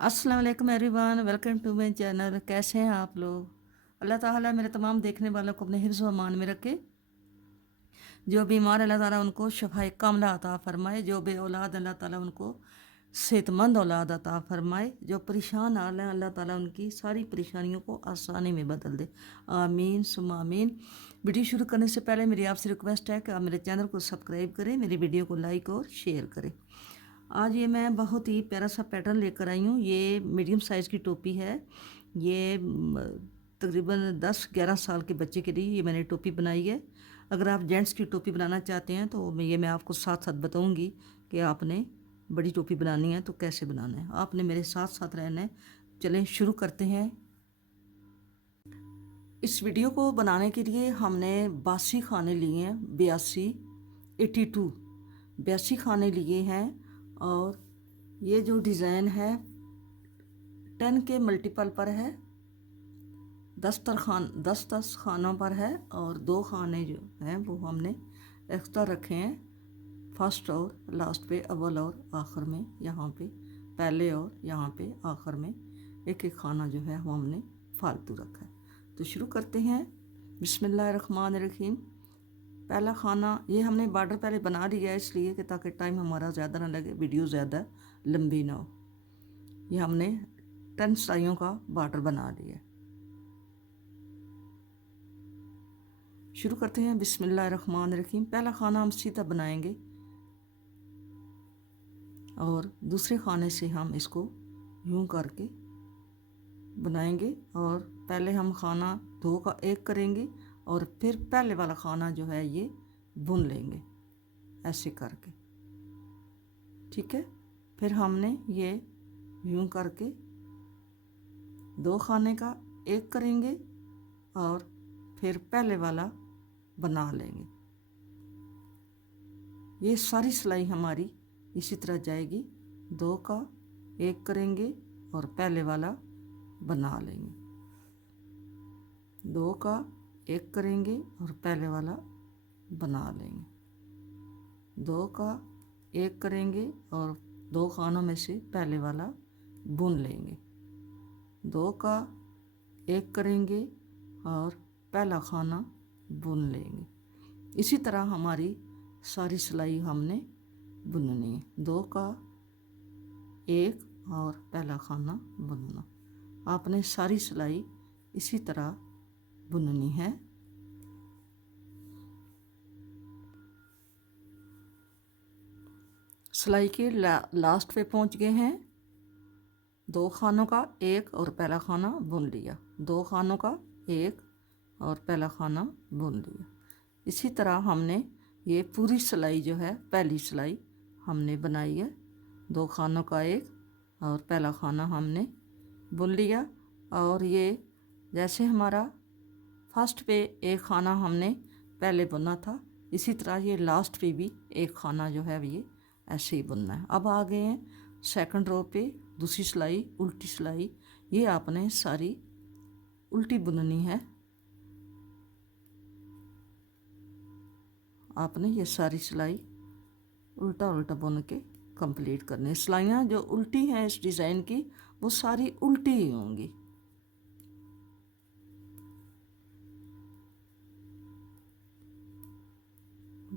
अस्सलाम वालेकुम everyone, welcome to my channel. कैसे हैं आप लोग? अल्लाह ताला मेरे तमाम देखने वालों को अपने हिफ्ज़ व अमान में रखे। जो बीमार अल्लाह ताला उनको शफाए कामला अता फ़रमाए। जो बे औलाद अल्लाह ताला उनको सेहतमंद औलाद अता फ़रमाए। जो परेशान हाल हैं अल्लाह ताला उनकी सारी परेशानियों को आसानी में बदल दे। आमीन सुम्मा आमीन। वीडियो शुरू करने से पहले मेरी आपसे रिक्वेस्ट है कि आप मेरे चैनल को सब्सक्राइब करें, मेरी वीडियो को लाइक और शेयर करें। आज ये मैं बहुत ही प्यारा सा पैटर्न लेकर आई हूँ। ये मीडियम साइज़ की टोपी है। ये तकरीबन 10-11 साल के बच्चे के लिए ये मैंने टोपी बनाई है। अगर आप जेंट्स की टोपी बनाना चाहते हैं तो मैं आपको साथ साथ बताऊंगी कि आपने बड़ी टोपी बनानी है तो कैसे बनाना है। आपने मेरे साथ साथ रहना है। चलें शुरू करते हैं। इस वीडियो को बनाने के लिए हमने 82 खाने लिए हैं। 82 खाने लिए हैं। और ये जो डिज़ाइन है 10 के मल्टीपल पर है। 10 खानों पर है और 2 खाने जो हैं वो हमने एक्स्ट्रा रखे हैं फर्स्ट और लास्ट पे, अव्वल और आखिर में। यहाँ पे पहले और यहाँ पे आखिर में एक एक खाना जो है वो हमने फालतू रखा है। तो शुरू करते हैं। बिस्मिल्लाहिर्रहमानिर्रहीम। पहला खाना ये हमने बॉर्डर पहले बना लिया है इसलिए कि ताकि टाइम हमारा ज़्यादा ना लगे, वीडियो ज़्यादा लंबी ना हो। ये हमने 10 सिलाइयों का बॉर्डर बना लिया है। शुरू करते हैं। बिस्मिल्लाहिर्रहमानिर्रहीम। पहला खाना हम सीधा बनाएंगे और दूसरे खाने से हम इसको यूं करके बनाएंगे। और पहले हम खाना 2 का 1 करेंगे और फिर पहले वाला खाना जो है ये बुन लेंगे ऐसे करके, ठीक है। फिर हमने ये यूं करके 2 खाने का 1 करेंगे और फिर पहले वाला बना लेंगे। ये सारी सिलाई हमारी इसी तरह जाएगी। 2 का 1 करेंगे और पहले वाला बना लेंगे। 2 का 1 करेंगे और पहले वाला बना लेंगे। 2 का 1 करेंगे और 2 खानों में से पहले वाला बुन लेंगे। 2 का 1 करेंगे और पहला खाना बुन लेंगे। इसी तरह हमारी सारी सिलाई हमने बुननी है। 2 का 1 और पहला खाना बुनना। आपने सारी सिलाई इसी तरह बुननी है। सिलाई के लास्ट पे पहुंच गए हैं। 2 खानों का 1 और पहला खाना बुन लिया। 2 खानों का 1 और पहला खाना बुन लिया। इसी तरह हमने ये पूरी सिलाई जो है पहली सिलाई हमने बनाई है। 2 खानों का 1 और पहला खाना हमने बुन लिया। और ये जैसे हमारा फर्स्ट पे 1 खाना हमने पहले बुना था, इसी तरह ये लास्ट पे भी 1 खाना जो है ये ऐसे ही बुनना है। अब आ गए हैं सेकंड रो पे। दूसरी सिलाई उल्टी सिलाई, ये आपने सारी उल्टी बुननी है। आपने ये सारी सिलाई उल्टा उल्टा बुन के कंप्लीट करनी है। सिलाइयाँ जो उल्टी हैं इस डिज़ाइन की वो सारी उल्टी ही होंगी।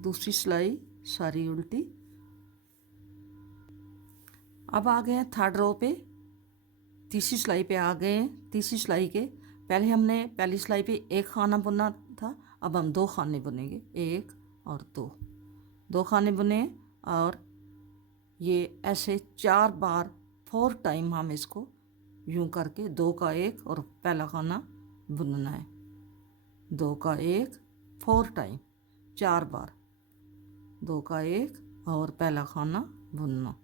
दूसरी सिलाई सारी उल्टी। अब आ गए हैं थर्ड रो पे। तीसरी सिलाई पे आ गए हैं। तीसरी सिलाई के पहले हमने पहली सिलाई पे 1 खाना बुनना था, अब हम 2 खाने बुनेंगे। 1 और 2 खाने बुने और ये ऐसे 4 बार 4 टाइम हम इसको यूं करके 2 का 1 और पहला खाना बुनना है। 2 का 1 4 टाइम 4 बार। 2 का 1 और पहला खाना बुनना।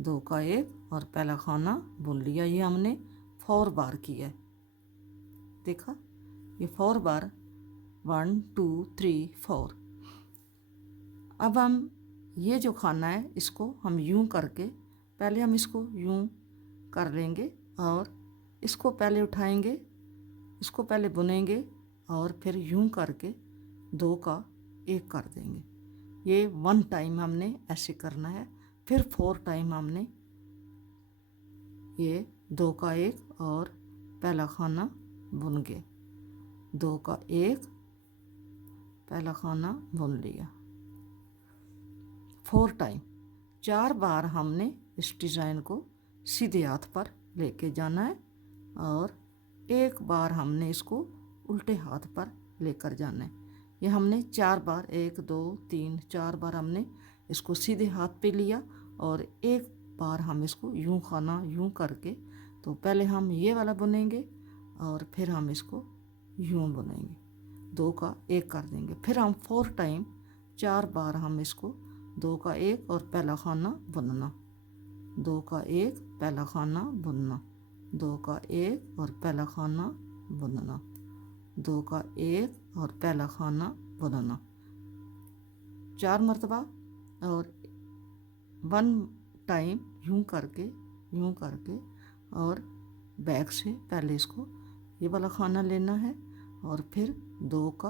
2 का 1 और पहला खाना बुन लिया। ये हमने 4 बार किया है। देखा, ये 4 बार 1 2 3 4। अब हम ये जो खाना है इसको हम यूं करके पहले हम इसको यूं कर लेंगे और इसको पहले उठाएंगे, इसको पहले बुनेंगे और फिर यूं करके 2 का 1 कर देंगे। ये 1 टाइम हमने ऐसे करना है। फिर 4 टाइम हमने ये 2 का 1 और पहला खाना बुन गया, 2 का 1 पहला खाना बुन लिया। 4 टाइम, 4 बार हमने इस डिज़ाइन को सीधे हाथ पर लेके जाना है और 1 बार हमने इसको उल्टे हाथ पर लेकर जाना है। ये हमने 4 बार, 1 2 3 4 बार हमने इसको सीधे हाथ पे लिया और 1 बार हम इसको यूं खाना यूं करके, तो पहले हम ये वाला बुनेंगे और फिर हम इसको यूं बुनेंगे, 2 का 1 कर देंगे। फिर हम 4 टाइम, 4 बार हम इसको 2 का 1 और पहला खाना बुनना, 2 का 1 पहला खाना बुनना, 2 का 1 और पहला खाना बुनना, 2 का 1 और पहला खाना बुनना 4 मरतबा और 1 टाइम यूं करके और बैक से पहले इसको ये वाला खाना लेना है और फिर 2 का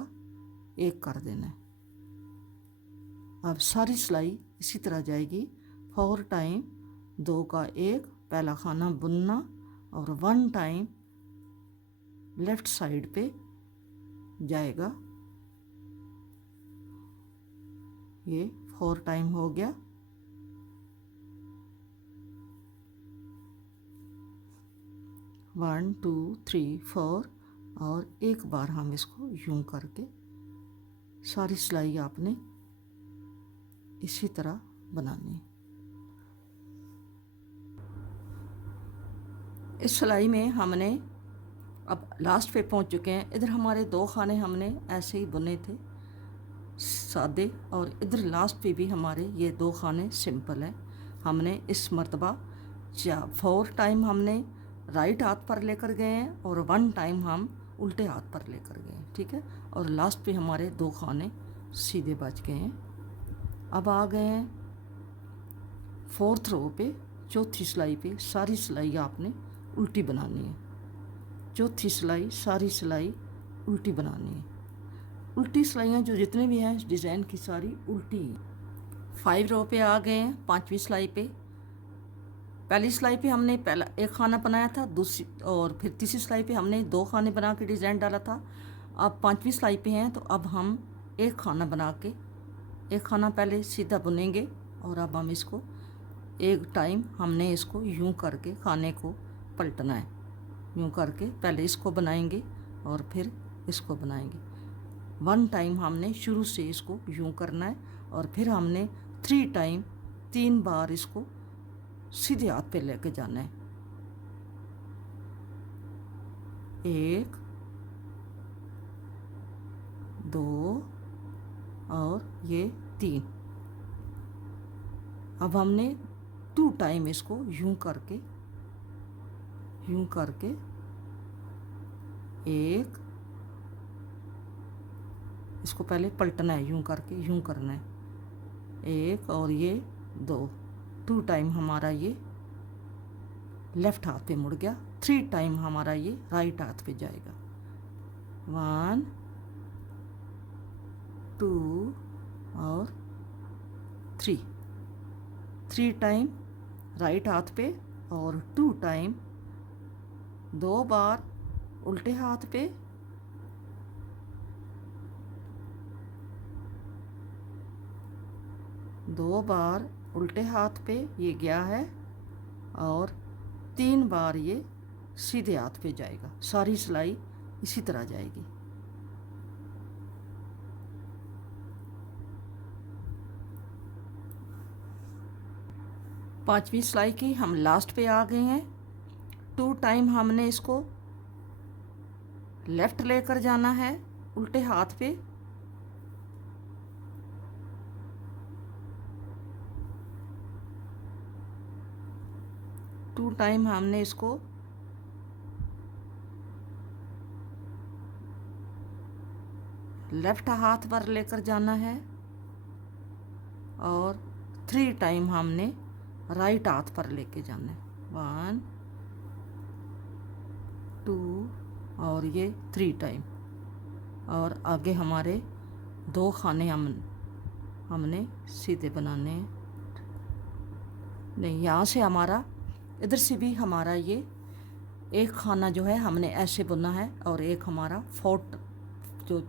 1 कर देना है। अब सारी सिलाई इसी तरह जाएगी। 4 टाइम 2 का 1 पहला खाना बुनना और 1 टाइम लेफ्ट साइड पे जाएगा। ये 4 टाइम हो गया। वन 2 3 4 और 1 बार हम इसको यूं करके सारी सिलाई आपने इसी तरह बनानी है। इस सिलाई में हमने अब लास्ट पे पहुंच चुके हैं। इधर हमारे 2 खाने हमने ऐसे ही बुने थे सादे और इधर लास्ट पे भी हमारे ये 2 खाने सिंपल हैं। हमने इस मर्तबा 4 टाइम हमने राइट हाथ पर लेकर गए हैं और 1 टाइम हम उल्टे हाथ पर लेकर गए हैं, ठीक है। और लास्ट पे हमारे 2 खाने सीधे बच गए हैं। अब आ गए हैं 4th रो पे, चौथी सिलाई पे सारी सिलाई आपने उल्टी बनानी है। चौथी सिलाई सारी सिलाई उल्टी बनानी है। उल्टी सिलाइयाँ जो जितने भी हैं इस डिज़ाइन की सारी उल्टी हैं। 5 रो पे आ गए हैं। 5वीं सिलाई पे, पहली सिलाई पे हमने पहला 1 खाना बनाया था, दूसरी और फिर तीसरी सिलाई पे हमने 2 खाने बना के डिज़ाइन डाला था। अब 5वीं सिलाई पे हैं तो अब हम 1 खाना बना के 1 खाना पहले सीधा बुनेंगे और अब हम इसको 1 टाइम हमने इसको यूं करके खाने को पलटना है। यूं करके पहले इसको बनाएंगे और फिर इसको बनाएंगे। 1 टाइम हमने शुरू से इसको यूं करना है और फिर हमने 3 टाइम 3 बार इसको सीधे हाथ पे लेके जाना है। 1 2 और ये 3। अब हमने 2 टाइम इसको यूं करके 1 इसको पहले पलटना है, यूं करके यूं करना है 1 और ये 2 टाइम हमारा ये लेफ्ट हाथ पे मुड़ गया। 3 टाइम हमारा ये राइट हाथ पे जाएगा। 1 2 और 3 टाइम राइट हाथ पे और 2 टाइम 2 बार उल्टे हाथ पे, 2 बार उल्टे हाथ पे ये गया है और 3 बार ये सीधे हाथ पे जाएगा। सारी सिलाई इसी तरह जाएगी। पांचवी सिलाई की हम लास्ट पे आ गए हैं। 2 टाइम हमने इसको लेफ्ट लेकर जाना है उल्टे हाथ पे, टू टाइम हमने इसको लेफ्ट हाथ पर लेकर जाना है और 3 टाइम हमने राइट हाथ पर लेके जाना है। 1 2 और ये 3 टाइम। और आगे हमारे 2 खाने हमने सीधे बनाने हैं। नहीं, यहाँ से हमारा इधर से भी हमारा ये एक खाना जो है हमने ऐसे बुनना है, और एक हमारा फोर्थ जो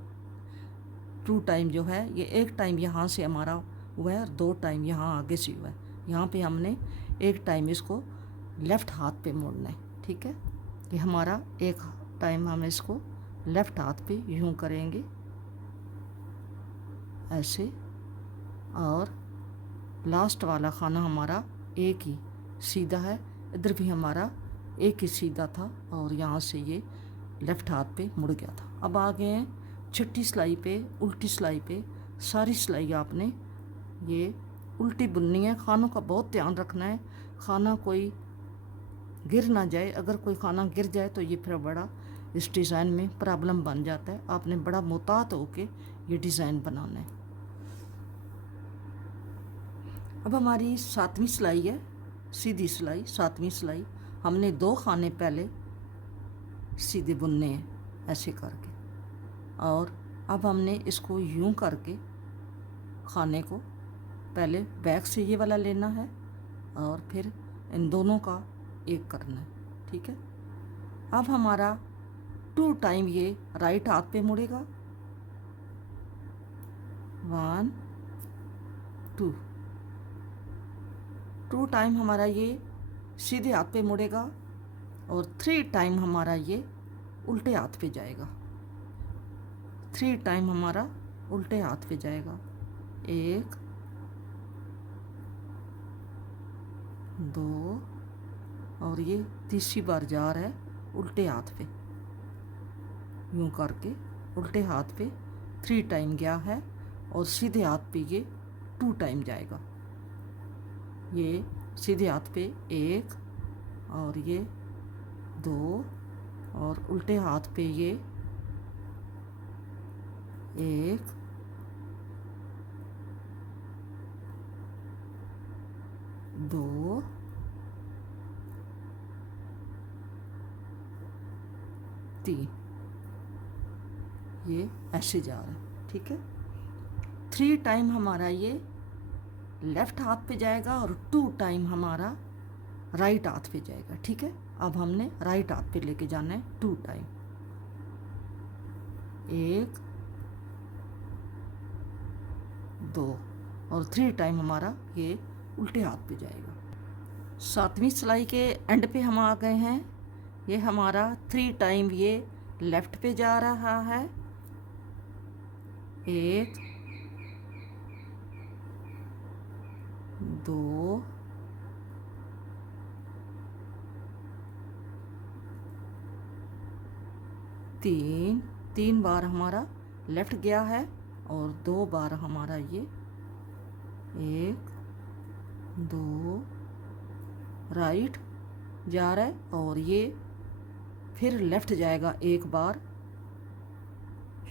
2 टाइम जो है, ये एक टाइम यहाँ से हमारा हुआ है और 2 टाइम यहाँ आगे से हुआ है। यहाँ पे हमने एक टाइम इसको लेफ़्ट हाथ पे मोड़ना है, ठीक है। ये हमारा एक टाइम हम इसको लेफ़्ट हाथ पे यूँ करेंगे ऐसे, और लास्ट वाला खाना हमारा एक ही सीधा है, इधर भी हमारा एक ही सीधा था और यहाँ से ये लेफ़्ट हाथ पे मुड़ गया था। अब आ गए हैं छठी सिलाई पे, उल्टी सिलाई पे। सारी सिलाई आपने ये उल्टी बुननी है। खानों का बहुत ध्यान रखना है, खाना कोई गिर ना जाए। अगर कोई खाना गिर जाए तो ये फिर बड़ा इस डिज़ाइन में प्रॉब्लम बन जाता है। आपने बड़ा मोहतात होके ये डिज़ाइन बनाना है। अब हमारी 7वीं सिलाई है, सीधी सिलाई 7वीं सिलाई। हमने 2 खाने पहले सीधे बुनने हैं ऐसे करके, और अब हमने इसको यूं करके खाने को पहले बैक से ये वाला लेना है और फिर इन दोनों का एक करना है, ठीक है। अब हमारा 2 टाइम ये राइट हाथ पे मुड़ेगा, 1 2 2 टाइम हमारा ये सीधे हाथ पे मुड़ेगा, और 3 टाइम हमारा ये उल्टे हाथ पे जाएगा। 3 टाइम हमारा उल्टे हाथ पे जाएगा, 1 2, और ये तीसरी बार जा रहा है उल्टे हाथ पे, यूं करके उल्टे हाथ पे 3 टाइम गया है, और सीधे हाथ पे ये 2 टाइम जाएगा। ये सीधे हाथ पे 1, और ये 2, और उल्टे हाथ पे ये 1 2 3, ये ऐसे जा रहा है, ठीक है। 3 टाइम हमारा ये लेफ़्ट हाथ पे जाएगा और 2 टाइम हमारा राइट हाथ पे जाएगा, ठीक है। अब हमने राइट हाथ पे लेके जाना है 2 टाइम, 1 2, और 3 टाइम हमारा ये उल्टे हाथ पे जाएगा। 7वीं सिलाई के एंड पे हम आ गए हैं। ये हमारा 3 टाइम ये लेफ़्ट पे जा रहा है, 1 2 3 बार हमारा लेफ़्ट गया है, और 2 बार हमारा ये 1 2 राइट जा रहा है, और ये फिर लेफ़्ट जाएगा 1 बार।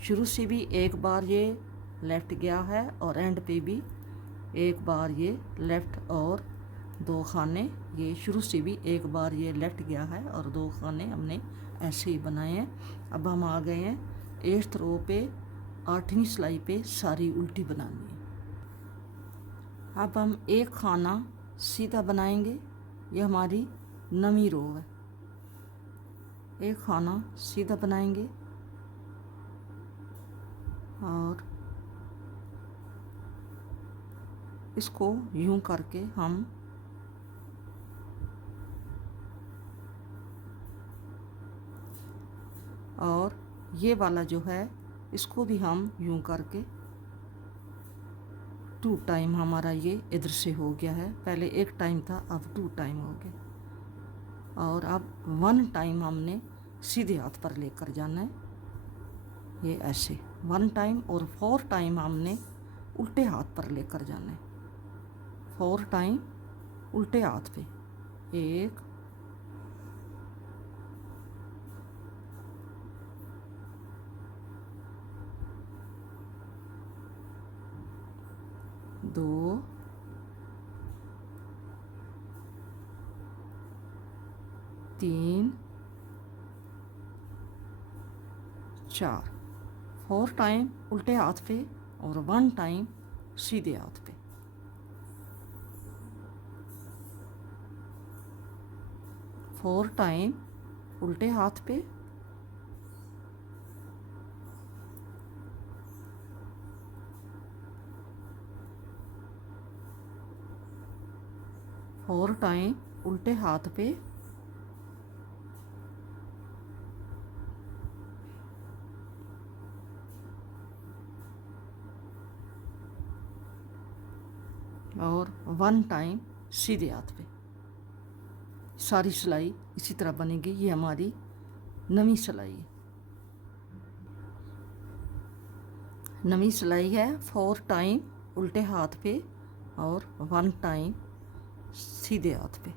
शुरू से भी 1 बार ये लेफ़्ट गया है, और एंड पे भी 1 बार ये लेफ़्ट, और 2 खाने ये शुरू से भी 1 बार ये लेफ़्ट गया है, और 2 खाने हमने ऐसे ही बनाए हैं। अब हम आ गए हैं 8th रो पे, 8वीं सिलाई पे सारी उल्टी बनानी है। अब हम एक खाना सीधा बनाएंगे, ये हमारी 9वीं रो है। एक खाना सीधा बनाएंगे, और इसको यूं करके हम और ये वाला जो है इसको भी हम यूं करके 2 टाइम हमारा ये इधर से हो गया है। पहले 1 टाइम था, अब 2 टाइम हो गया, और अब 1 टाइम हमने सीधे हाथ पर लेकर जाना है, ये ऐसे 1 टाइम, और 4 टाइम हमने उल्टे हाथ पर लेकर जाना है, 4 टाइम उल्टे हाथ पे, 1 2 3 4, 4 टाइम उल्टे हाथ पे और 1 टाइम सीधे हाथ पे। 4 टाइम उल्टे हाथ पे, 4 टाइम उल्टे हाथ पे, और 1 टाइम सीधे हाथ पे। सारी सिलाई इसी तरह बनेगी। ये हमारी नवी सिलाई है। नवी सिलाई है 4 टाइम उल्टे हाथ पे और 1 टाइम सीधे हाथ पे।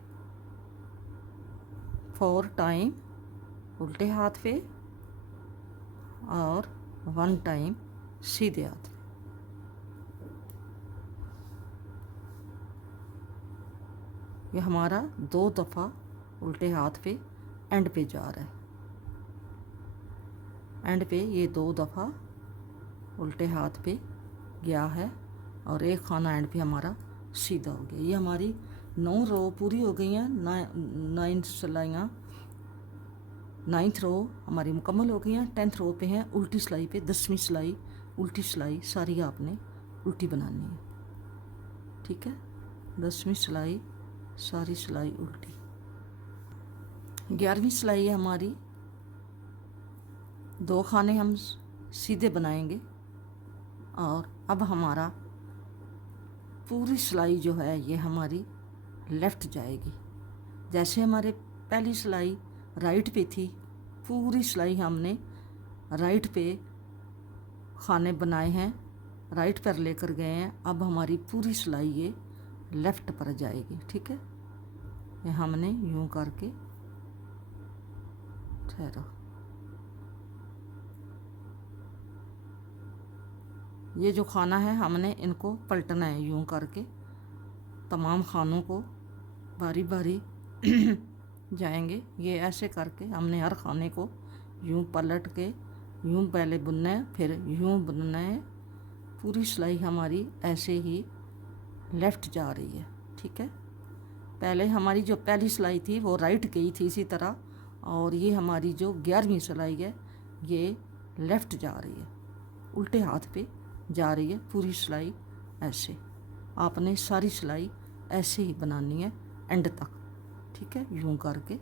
4 टाइम उल्टे हाथ पे और 1 टाइम सीधे हाथ पे। ये हमारा 2 दफ़ा उल्टे हाथ पे एंड पे जा रहा है। एंड पे ये 2 दफ़ा उल्टे हाथ पे गया है और एक खाना एंड पे हमारा सीधा हो गया। ये हमारी 9 रो पूरी हो गई हैं। 9 सिलाइयाँ, 9th रो हमारी मुकम्मल हो गई हैं। 10th रो पे हैं उल्टी सिलाई पे 10वीं सिलाई उल्टी सिलाई सारी आपने उल्टी बनानी है। ठीक है, 10वीं सिलाई सारी सिलाई उल्टी। 11वीं सिलाई है हमारी, 2 खाने हम सीधे बनाएंगे और अब हमारा पूरी सिलाई जो है ये हमारी लेफ़्ट जाएगी। जैसे हमारे पहली सिलाई राइट पे थी, पूरी सिलाई हमने राइट पे खाने बनाए हैं, राइट पर लेकर गए हैं। अब हमारी पूरी सिलाई ये लेफ़्ट पर जाएगी। ठीक है, ये हमने यूं करके, ठहरो, ये जो खाना है हमने इनको पलटना है यूं करके। तमाम खानों को बारी बारी जाएंगे। ये ऐसे करके हमने हर खाने को यूं पलट के यूं पहले बुनना है, फिर यूं बुनना है। पूरी सिलाई हमारी ऐसे ही लेफ़्ट जा रही है। ठीक है, पहले हमारी जो पहली सिलाई थी वो राइट गई थी इसी तरह, और ये हमारी जो 11वीं सिलाई है ये लेफ़्ट जा रही है, उल्टे हाथ पे जा रही है। पूरी सिलाई ऐसे आपने सारी सिलाई ऐसे ही बनानी है एंड तक। ठीक है, यूं करके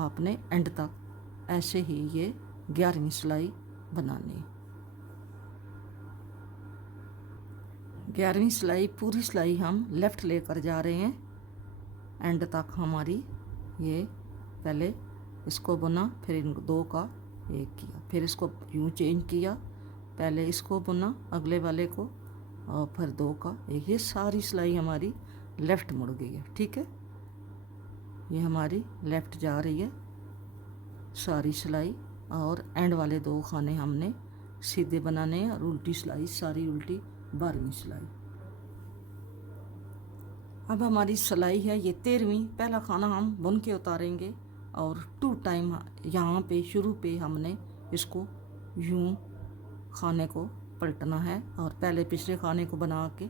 आपने एंड तक ऐसे ही ये 11वीं सिलाई बनानी है। 11वीं सिलाई पूरी सिलाई हम लेफ़्ट लेकर जा रहे हैं एंड तक। हमारी ये पहले इसको बुना, फिर इन 2 का 1 किया, फिर इसको यूं चेंज किया, पहले इसको बुना अगले वाले को और फिर 2 का 1। ये सारी सिलाई हमारी लेफ़्ट मुड़ गई है। ठीक है, ये हमारी लेफ़्ट जा रही है सारी सिलाई, और एंड वाले 2 खाने हमने सीधे बनाने हैं और उल्टी सिलाई सारी उल्टी 12वीं सिलाई। अब हमारी सिलाई है ये 13वीं। पहला खाना हम बुन के उतारेंगे और 2 टाइम यहाँ पे शुरू पे हमने इसको यूं खाने को पलटना है और पहले पिछले खाने को बना के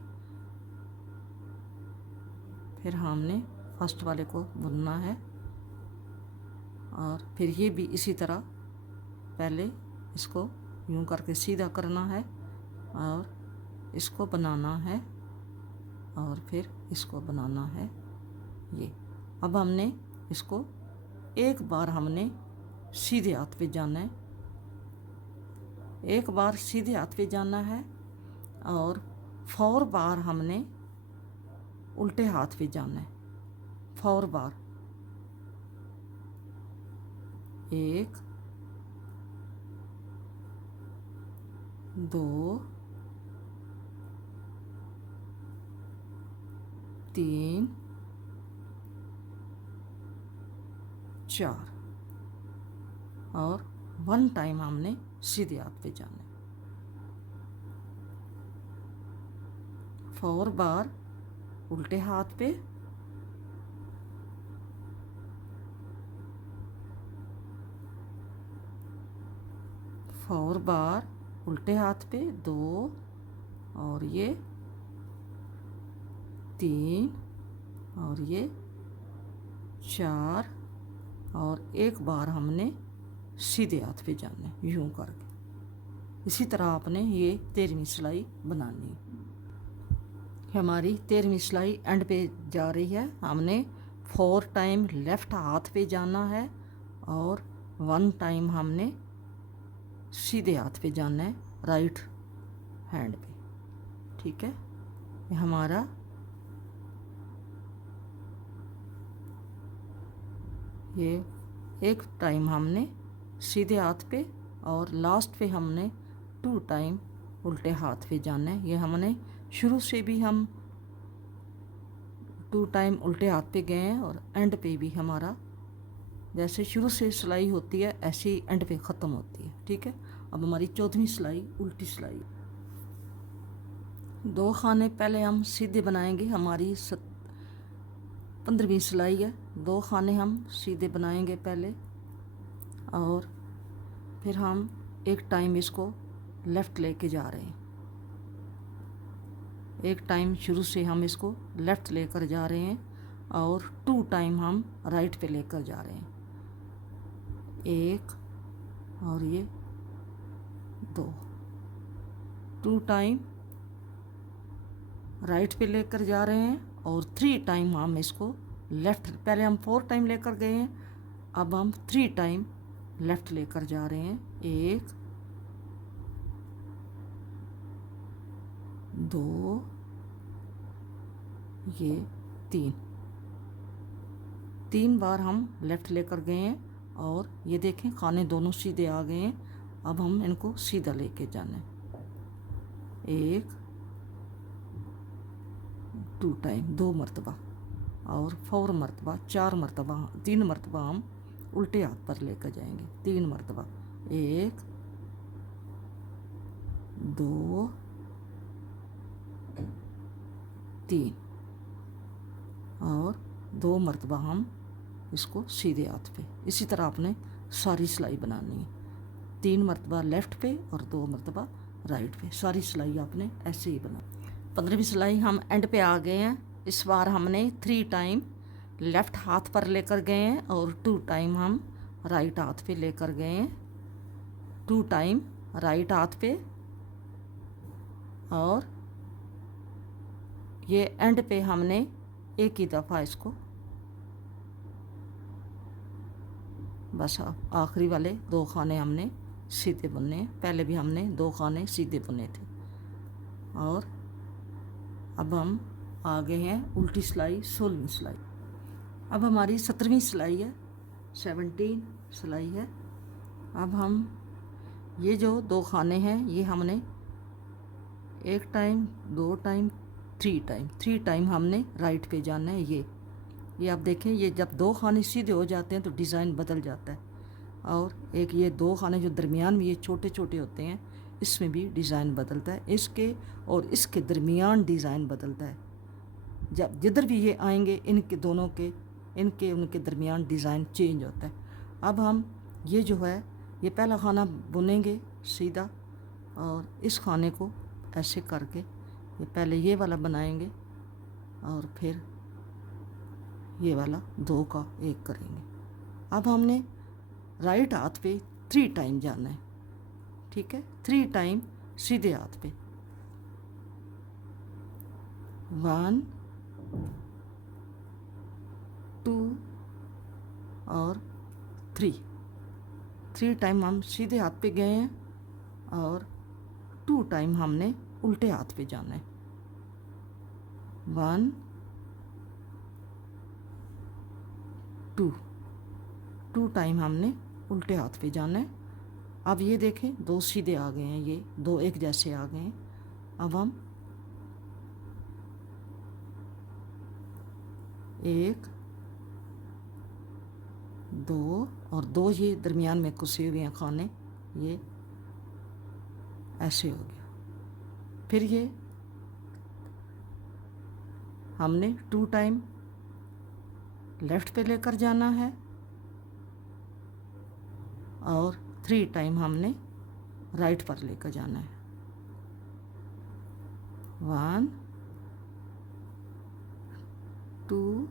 फिर हमने फर्स्ट वाले को बुनना है। और फिर ये भी इसी तरह पहले इसको यूं करके सीधा करना है और इसको बनाना है और फिर इसको बनाना है ये। अब हमने इसको एक बार हमने सीधे हाथ पे जाना है, एक बार सीधे हाथ पे जाना है और 4 बार हमने उल्टे हाथ पे जाना है। 4 बार, 1 2 3 4 और 1 टाइम हमने सीधे हाथ पे जाना है। 4 बार उल्टे हाथ पे, 4 बार उल्टे हाथ पे, 2 और ये 3 और ये 4 और एक बार हमने सीधे हाथ पे जाना है यूं करके। इसी तरह आपने ये 13वीं सिलाई बनानी है। हमारी 13वीं सिलाई एंड पे जा रही है। हमने 4 टाइम लेफ़्ट हाथ पे जाना है और 1 टाइम हमने सीधे हाथ पे जाना है राइट हैंड पे। ठीक है, ये हमारा ये एक टाइम हमने सीधे हाथ पे और लास्ट पे हमने 2 टाइम उल्टे हाथ पे जाना है। ये हमने शुरू से भी हम 2 टाइम उल्टे हाथ पे गए हैं और एंड पे भी हमारा जैसे शुरू से सिलाई होती है ऐसे ही एंड पे ख़त्म होती है। ठीक है, अब हमारी 14वीं सिलाई उल्टी सिलाई। 2 खाने पहले हम सीधे बनाएंगे। हमारी 15वीं सिलाई है। 2 खाने हम सीधे बनाएंगे पहले और फिर हम एक टाइम इसको लेफ़्ट लेके जा रहे हैं। एक टाइम शुरू से हम इसको लेफ़्ट लेकर जा रहे हैं और 2 टाइम हम राइट पे लेकर जा रहे हैं। एक और ये 2 टाइम राइट पे लेकर जा रहे हैं और 3 टाइम हम इसको लेफ़्ट। पहले हम 4 टाइम लेकर गए हैं, अब हम 3 टाइम लेफ़्ट लेकर जा रहे हैं। 1 2 ये 3 बार हम लेफ़्ट लेकर गए हैं और ये देखें खाने दोनों सीधे आ गए हैं। अब हम इनको सीधा लेके जाना है। 1 2 टाइम 2 मरतबा और 4 मरतबा 4 मरतबा 3 मरतबा हम उल्टे हाथ पर लेकर जाएंगे। 3 मरतबा 1 2 3 और 2 मरतबा हम इसको सीधे हाथ पे। इसी तरह आपने सारी सिलाई बनानी है। 3 मरतबा लेफ़्ट पे और 2 मरतबा राइट पे। सारी सिलाई आपने ऐसे ही बना। 15वीं सिलाई हम एंड पे आ गए हैं। इस बार हमने 3 टाइम लेफ़्ट हाथ पर लेकर गए हैं और 2 टाइम हम राइट हाथ पे लेकर गए हैं। 2 टाइम राइट हाथ पे और ये एंड पे हमने एक ही दफ़ा इसको बस आखिरी वाले 2 खाने हमने सीधे बुनने हैं। पहले भी हमने 2 खाने सीधे बुने थे और अब हम आ गए हैं उल्टी सिलाई 16वीं सिलाई। अब हमारी 17वीं सिलाई है, 17 सिलाई है। अब हम ये जो 2 खाने हैं ये हमने 1 टाइम 2 टाइम 3 टाइम हमने राइट पे जाना है। ये आप देखें, ये जब 2 खाने सीधे हो जाते हैं तो डिज़ाइन बदल जाता है और एक ये 2 खाने जो दरमियान में ये छोटे छोटे होते हैं इसमें भी डिज़ाइन बदलता है। इसके और इसके दरमियान डिज़ाइन बदलता है। जब जिधर भी ये आएंगे इनके दोनों के उनके दरमियान डिज़ाइन चेंज होता है। अब हम ये जो है ये पहला खाना बुनेंगे सीधा और इस खाने को ऐसे करके ये पहले ये वाला बनाएंगे और फिर ये वाला 2 का 1 करेंगे। अब हमने राइट हाथ पे 3 टाइम जाना है। ठीक है, 3 टाइम सीधे हाथ पे 1 2 और 3 टाइम हम सीधे हाथ पे गए हैं और 2 टाइम हमने उल्टे हाथ पे जाना है। 1 2 टाइम हमने उल्टे हाथ पे जाना है। अब ये देखें 2 सीधे आ गए हैं, ये 2 एक जैसे आ गए हैं। अब हम 1 2 और 2 ये दरमियान में कुसे हुए हैं खाने, ये ऐसे हो गया। फिर ये हमने 2 टाइम लेफ़्ट पे लेकर जाना है और 3 टाइम हमने राइट पर लेकर जाना है। 1 2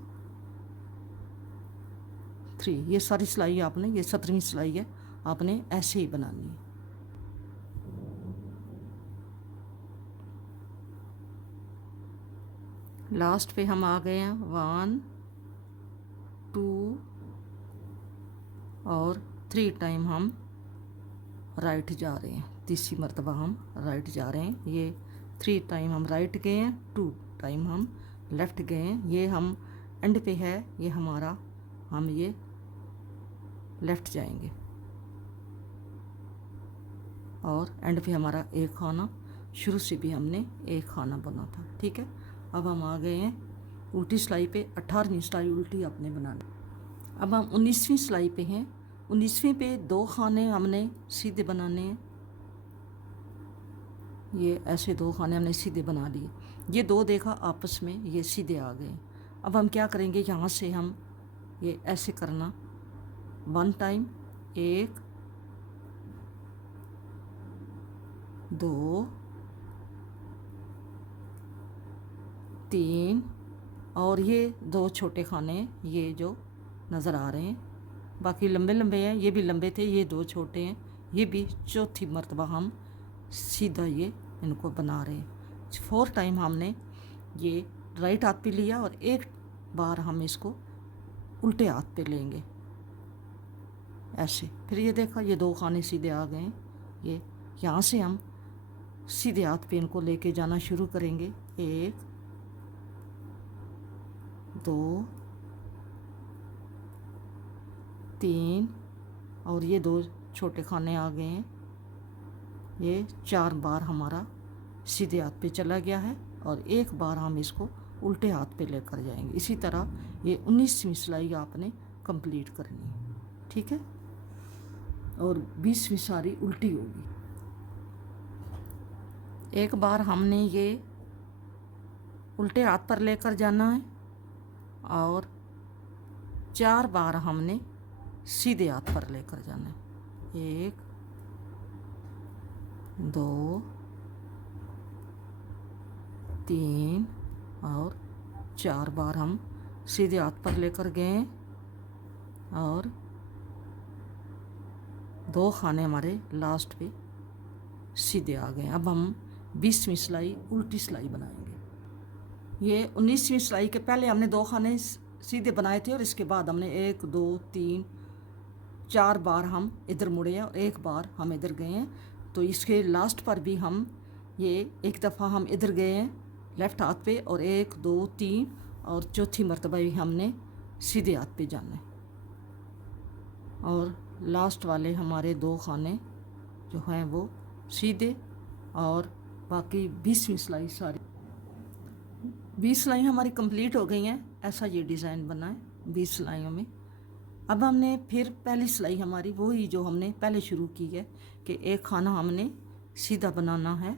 3। ये सारी सिलाई आपने, ये 17वीं सिलाई है, आपने ऐसे ही बनानी है। लास्ट पे हम आ गए हैं 1 2 और 3 टाइम हम राइट जा रहे हैं, तीसरी मरतबा हम राइट जा रहे हैं। ये 3 टाइम हम राइट गए हैं, 2 टाइम हम लेफ़्ट गए हैं। ये हम एंड पे है, ये हमारा, हम ये लेफ़्ट जाएंगे और एंड पे हमारा एक खाना, शुरू से भी हमने एक खाना बना था। ठीक है, अब हम आ गए हैं उल्टी सिलाई पे। 18वीं सिलाई उल्टी अपने बनानी। अब हम 19वीं सिलाई पे हैं। 19वीं पे 2 खाने हमने सीधे बनाने हैं। ये ऐसे 2 खाने हमने सीधे बना लिए। ये 2 देखा आपस में, ये सीधे आ गए। अब हम क्या करेंगे, यहाँ से हम ये ऐसे करना 1 टाइम, 1 2 3 और ये 2 छोटे खाने ये जो नज़र आ रहे हैं, बाकी लंबे लंबे हैं, ये भी लंबे थे, ये 2 छोटे हैं। ये भी चौथी मरतबा हम सीधा ये इनको बना रहे हैं। 4 टाइम हमने ये राइट हाथ पे लिया और एक बार हम इसको उल्टे हाथ पे लेंगे ऐसे। फिर ये देखा, ये 2 खाने सीधे आ गए हैं। ये यहाँ से हम सीधे हाथ पे इनको लेके जाना शुरू करेंगे। 1 2 3 और ये 2 छोटे खाने आ गए हैं। ये 4 बार हमारा सीधे हाथ पे चला गया है और एक बार हम इसको उल्टे हाथ पे लेकर जाएंगे। इसी तरह ये 19वीं सिलाई आपने कंप्लीट करनी है। ठीक है, और 20वीं सारी उल्टी होगी। एक बार हमने ये उल्टे हाथ पर लेकर जाना है और 4 बार हमने सीधे हाथ पर लेकर जाना है। 1 2 3 और 4 बार हम सीधे हाथ पर लेकर गए और 2 खाने हमारे लास्ट पे सीधे आ गए। अब हम 20वीं सिलाई उल्टी सिलाई बनाएंगे। ये 19वीं सिलाई के पहले हमने 2 खाने सीधे बनाए थे और इसके बाद हमने 1 2 3 4 बार हम इधर मुड़े हैं और एक बार हम इधर गए हैं। तो इसके लास्ट पर भी हम ये एक दफ़ा हम इधर गए हैं लेफ़्ट हाथ पे और 1 2 3 और चौथी मरतबा भी हमने सीधे हाथ पे जाना है। और लास्ट वाले हमारे 2 खाने जो हैं वो सीधे और बाकी 20वीं सिलाई सारी 20 सिलाई हमारी कंप्लीट हो गई हैं। ऐसा ये डिज़ाइन बना है 20 सिलाइयों में। अब हमने फिर पहली सिलाई हमारी वही जो हमने पहले शुरू की है कि एक खाना हमने सीधा बनाना है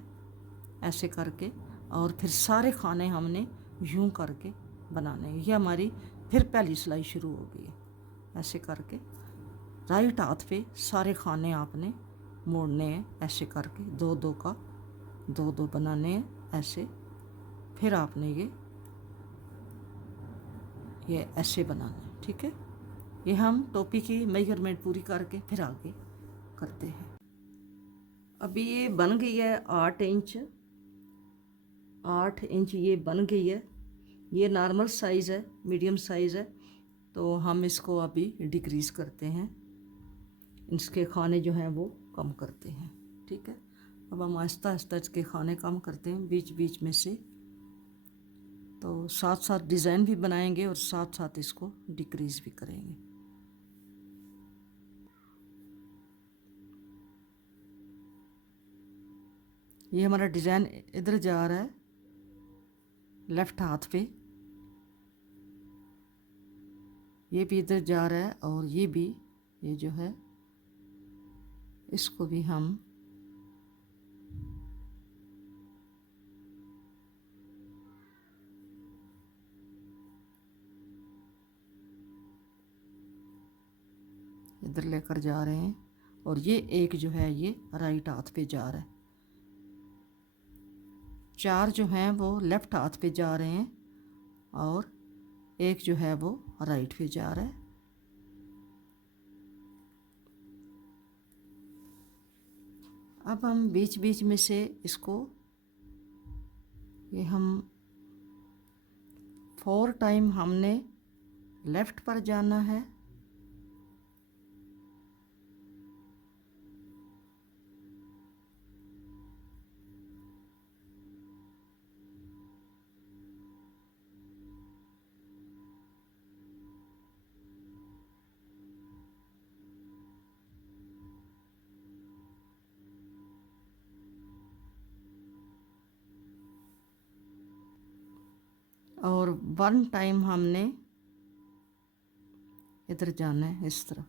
ऐसे करके और फिर सारे खाने हमने यूं करके बनाने हैं। ये हमारी फिर पहली सिलाई शुरू हो गई है। ऐसे करके राइट हाथ पे सारे खाने आपने मोड़ने हैं ऐसे करके, 2 2 का 2 2 बनाने हैं ऐसे। फिर आपने ये ऐसे बनाना है। ठीक है, ये हम टोपी की मेजरमेंट पूरी करके फिर आगे करते हैं। अभी ये बन गई है 8 इंच, 8 इंच ये बन गई है। ये नॉर्मल साइज़ है, मीडियम साइज़ है, तो हम इसको अभी डिक्रीज़ करते हैं, इसके खाने जो हैं वो कम करते हैं। ठीक है, अब हम आहिस्ता आहिस्ता इसके खाने कम करते हैं बीच बीच में से, तो साथ साथ डिज़ाइन भी बनाएंगे और साथ साथ इसको डिक्रीज़ भी करेंगे। ये हमारा डिज़ाइन इधर जा रहा है लेफ़्ट हाथ पे, ये भी इधर जा रहा है और ये भी, ये जो है इसको भी हम इधर लेकर जा रहे हैं और ये एक जो है ये राइट हाथ पे जा रहा है। 4 जो हैं वो लेफ़्ट हाथ पे जा रहे हैं और एक जो है वो राइट पे जा रहा है। अब हम बीच बीच में से इसको ये हम 4 टाइम हमने लेफ़्ट पर जाना है, और 1 टाइम हमने इधर जाना है इस तरफ।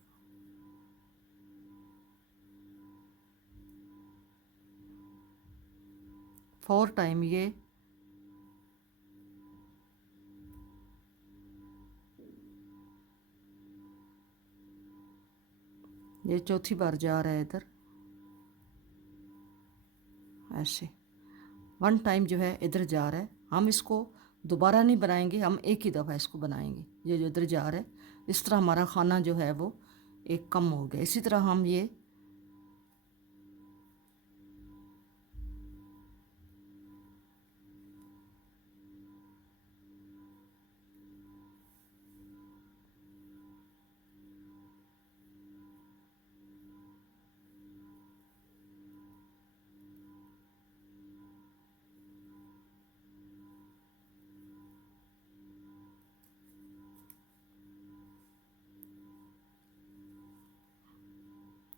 फोर टाइम ये चौथी बार जा रहा है इधर ऐसे। 1 टाइम जो है इधर जा रहा है, हम इसको दोबारा नहीं बनाएंगे, हम एक ही दफ़ा इसको बनाएंगे। ये जो इधर जा रहा है, इस तरह हमारा खाना जो है वो एक कम हो गया। इसी तरह हम ये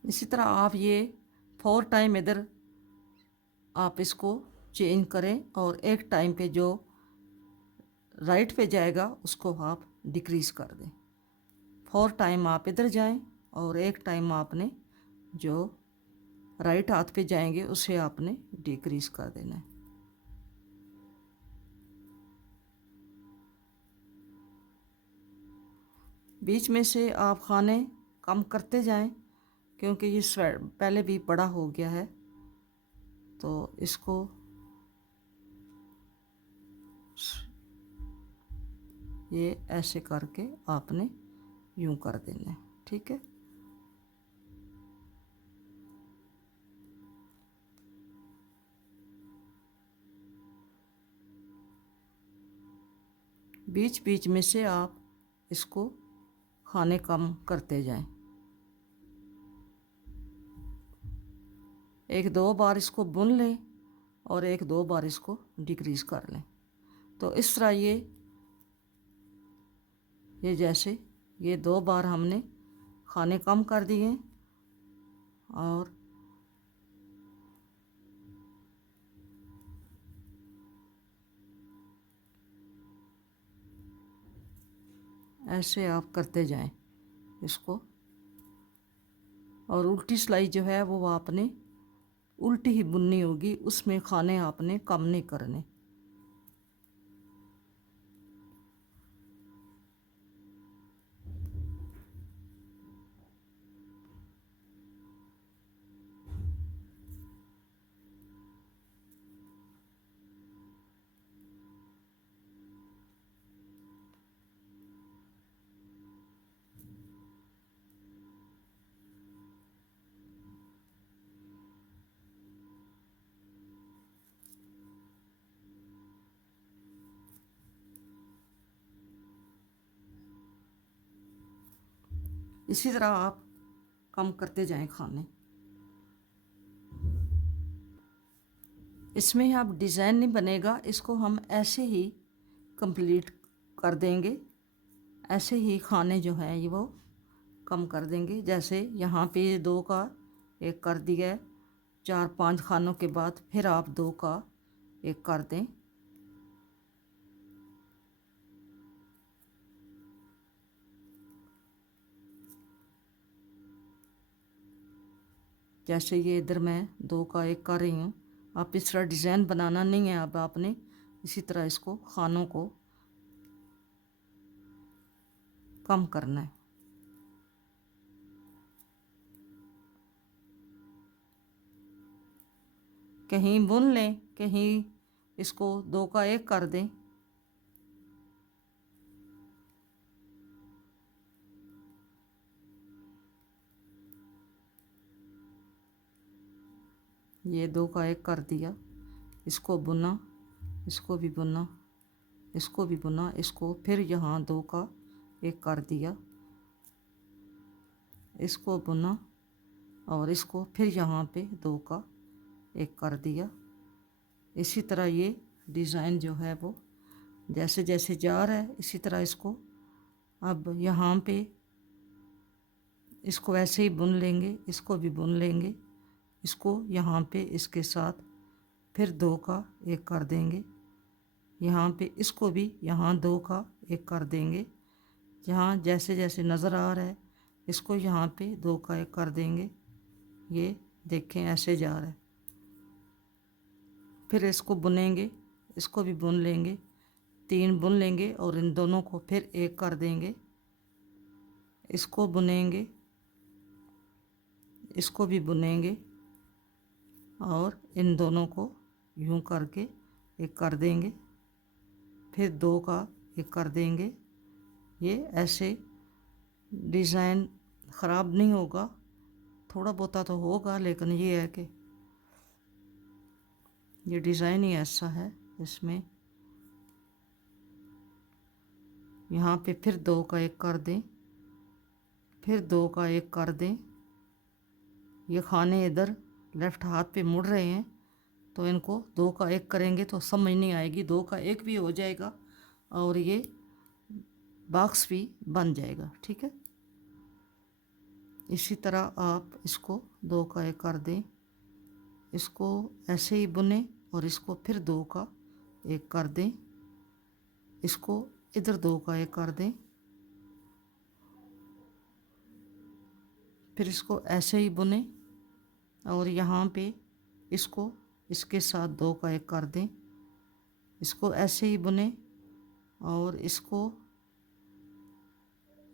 इसी तरह आप ये 4 टाइम इधर आप इसको चेंज करें, और एक टाइम पे जो राइट पे जाएगा उसको आप डिक्रीज़ कर दें। 4 टाइम आप इधर जाएं और एक टाइम आपने जो राइट हाथ पे जाएंगे उसे आपने डिक्रीज़ कर देना है। बीच में से आप खाने कम करते जाएं, क्योंकि ये पहले भी बड़ा हो गया है, तो इसको ये ऐसे करके आपने यूं कर देना है, ठीक है। बीच बीच में से आप इसको खाने कम करते जाएं। 1-2 बार इसको बुन लें और 1-2 बार इसको डिक्रीज़ कर लें। तो इस तरह ये जैसे ये 2 बार हमने खाने कम कर दिए, और ऐसे आप करते जाएं इसको। और उल्टी सिलाई जो है वो आपने उल्टी ही बुननी होगी, उसमें खाने आपने कम नहीं करने। इसी तरह आप कम करते जाएं खाने। इसमें अब डिज़ाइन नहीं बनेगा, इसको हम ऐसे ही कंप्लीट कर देंगे। ऐसे ही खाने जो हैं ये वो कम कर देंगे। जैसे यहाँ पे 2 का 1 कर दिया है, 4-5 खानों के बाद फिर आप 2 का 1 कर दें। जैसे ये इधर मैं 2 का 1 कर रही हूँ। आप इस तरह डिज़ाइन बनाना नहीं है, अब आपने इसी तरह इसको खानों को कम करना है। कहीं बुन लें, कहीं इसको 2 का 1 कर दें। ये 2 का 1 कर दिया, इसको बुना, इसको भी बुना, इसको भी बुना, इसको फिर यहाँ 2 का 1 कर दिया, इसको बुना और इसको फिर यहाँ पे 2 का 1 कर दिया। इसी तरह ये डिज़ाइन जो है वो जैसे जैसे जा रहा है इसी तरह इसको अब यहाँ पे इसको ऐसे ही बुन लेंगे, इसको भी बुन लेंगे, इसको यहाँ पे इसके साथ फिर 2 का 1 कर देंगे, यहाँ पे इसको भी यहाँ 2 का 1 कर देंगे, जहाँ जैसे जैसे नज़र आ रहा है इसको यहाँ पे 2 का 1 कर देंगे। ये देखें ऐसे जा रहा है, फिर इसको बुनेंगे, इसको भी बुन लेंगे, 3 बुन लेंगे और इन दोनों को फिर 1 कर देंगे, इसको बुनेंगे, इसको भी बुनेंगे और इन दोनों को यूं करके 1 कर देंगे, फिर 2 का 1 कर देंगे। ये ऐसे डिज़ाइन ख़राब नहीं होगा, थोड़ा बहुता तो होगा, लेकिन ये है कि ये डिज़ाइन ही ऐसा है। इसमें यहाँ पे फिर 2 का 1 कर दें, फिर 2 का 1 कर दें। ये खाने इधर लेफ़्ट हाथ पे मुड़ रहे हैं तो इनको 2 का 1 करेंगे तो समझ नहीं आएगी, 2 का 1 भी हो जाएगा और ये बॉक्स भी बन जाएगा। ठीक है, इसी तरह आप इसको 2 का 1 कर दें, इसको ऐसे ही बुने और इसको फिर 2 का 1 कर दें, इसको इधर 2 का 1 कर दें, फिर इसको ऐसे ही बुने और यहाँ पे इसको इसके साथ 2 का 1 कर दें, इसको ऐसे ही बुने और इसको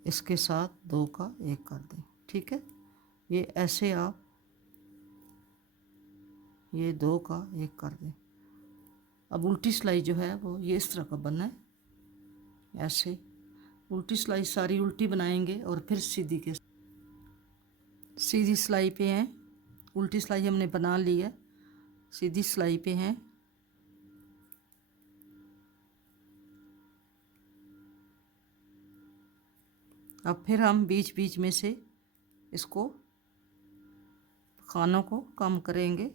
इसके साथ 2 का 1 कर दें। ठीक है, ये ऐसे आप ये 2 का 1 कर दें। अब उल्टी सिलाई जो है वो ये इस तरह का बनना है, ऐसे उल्टी सिलाई सारी उल्टी बनाएंगे और फिर सीधी के सीधी सिलाई पे हैं, उल्टी सिलाई हमने बना ली है, सीधी सिलाई पे हैं। अब फिर हम बीच बीच में से इसको खानों को कम करेंगे।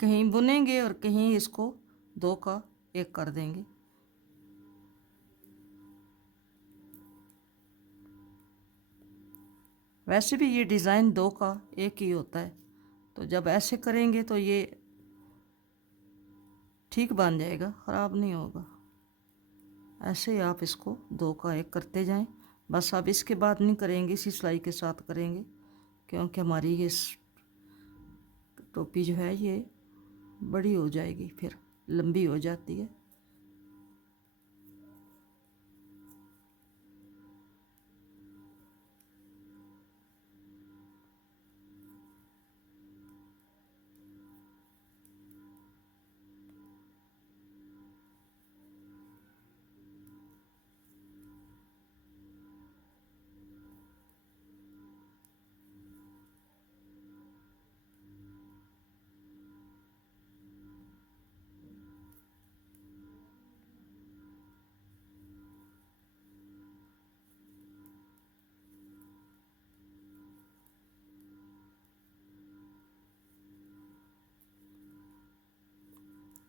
कहीं बुनेंगे और कहीं इसको 2 का 1 कर देंगे। वैसे भी ये डिज़ाइन 2 का 1 ही होता है, तो जब ऐसे करेंगे तो ये ठीक बन जाएगा, ख़राब नहीं होगा। ऐसे ही आप इसको 2 का 1 करते जाएं। बस अब इसके बाद नहीं करेंगे, इसी सिलाई के साथ करेंगे, क्योंकि हमारी ये टोपी जो है ये बड़ी हो जाएगी, फिर लंबी हो जाती है।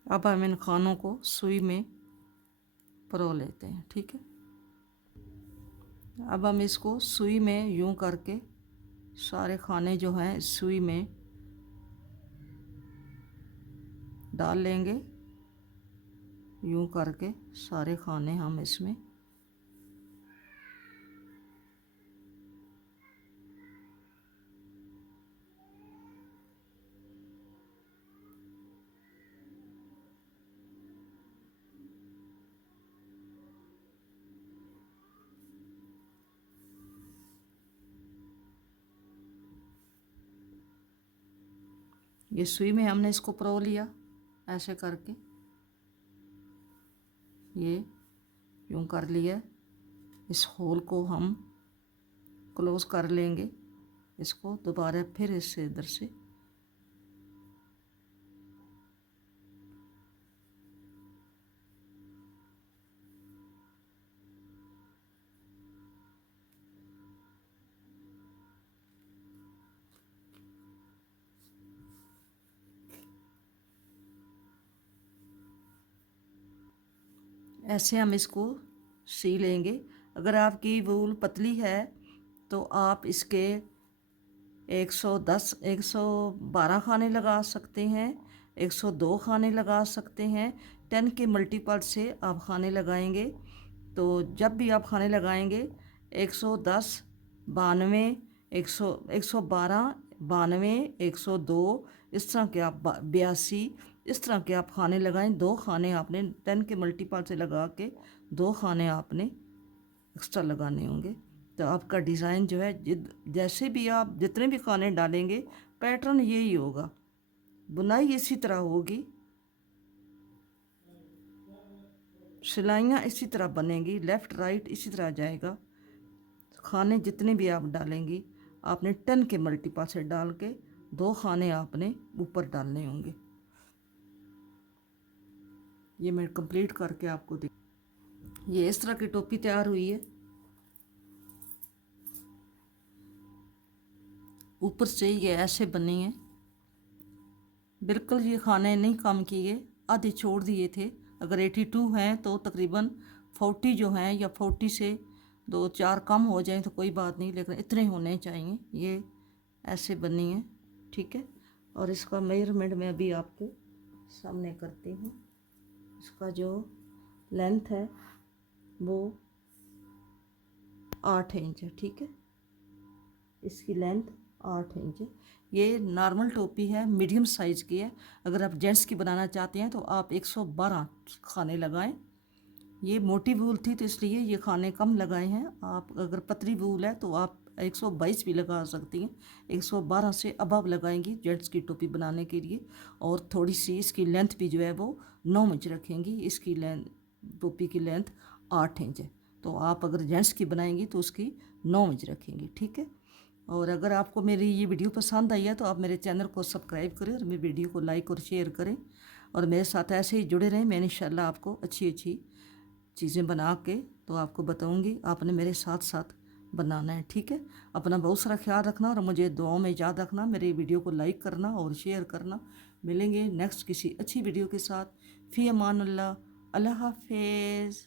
अब हम इन खानों को सुई में परो लेते हैं। ठीक है, अब हम इसको सुई में यूं करके सारे खाने जो हैं सुई में डाल लेंगे, यूं करके सारे खाने हम इसमें ये सुई में हमने इसको परो लिया ऐसे करके, ये यूँ कर लिया। इस होल को हम क्लोज कर लेंगे, इसको दोबारा फिर इससे इधर से ऐसे हम इसको सी लेंगे। अगर आपकी वूल पतली है तो आप इसके 110 112 खाने लगा सकते हैं, 102 खाने लगा सकते हैं। 10 के मल्टीपल से आप खाने लगाएंगे तो जब भी आप खाने लगाएंगे 110, 92, 112, 92, 102, इस तरह के आप 82, इस तरह के आप खाने लगाएं। 2 खाने आपने 10 के मल्टीपल से लगा के 2 खाने आपने एक्स्ट्रा लगाने होंगे। तो आपका डिज़ाइन जो है जैसे भी आप जितने भी खाने डालेंगे पैटर्न यही होगा, बुनाई इसी तरह होगी, सिलाइयाँ इसी तरह बनेंगी, लेफ़्ट राइट इसी तरह जाएगा। खाने जितने भी आप डालेंगी आपने 10 के मल्टीपल से डाल के 2 खाने आपने ऊपर डालने होंगे। ये मैं कंप्लीट करके आपको दे, ये इस तरह की टोपी तैयार हुई है। ऊपर से ये ऐसे बनी है, बिल्कुल ये खाने नहीं कम किए, आधे छोड़ दिए थे। अगर 82 हैं तो तकरीबन 40 जो हैं या 40 से 2-4 कम हो जाएं तो कोई बात नहीं, लेकिन इतने होने चाहिए। ये ऐसे बनी है, ठीक है। और इसका मेजरमेंट मैं अभी आपके सामने करती हूँ। इसका जो लेंथ है वो 8 इंच है, ठीक है। इसकी लेंथ 8 इंच है। ये नॉर्मल टोपी है, मीडियम साइज़ की है। अगर आप जेंट्स की बनाना चाहते हैं तो आप 112 खाने लगाएं। ये मोटी वूल थी तो इसलिए ये खाने कम लगाए हैं। आप अगर पतली वूल है तो आप 122 भी लगा सकती हैं। 112 से अबव लगाएंगी जेंट्स की टोपी बनाने के लिए। और थोड़ी सी इसकी लेंथ भी जो है वो 9 इंच रखेंगी। इसकी लेंथ, टोपी की लेंथ 8 इंच है, तो आप अगर जेंट्स की बनाएंगी तो उसकी 9 इंच रखेंगी, ठीक है। और अगर आपको मेरी ये वीडियो पसंद आई है तो आप मेरे चैनल को सब्सक्राइब करें और मेरी वीडियो को लाइक और शेयर करें और मेरे साथ ऐसे ही जुड़े रहें। मैं इंशाल्लाह आपको अच्छी अच्छी चीज़ें बना के तो आपको बताऊंगी, आपने मेरे साथ साथ बनाना है, ठीक है। अपना बहुत सारा ख्याल रखना और मुझे दुआओं में याद रखना। मेरी वीडियो को लाइक करना और शेयर करना। मिलेंगे नेक्स्ट किसी अच्छी वीडियो के साथ। फ़ी अमान अल्लाह, अल्लाह हाफिज़।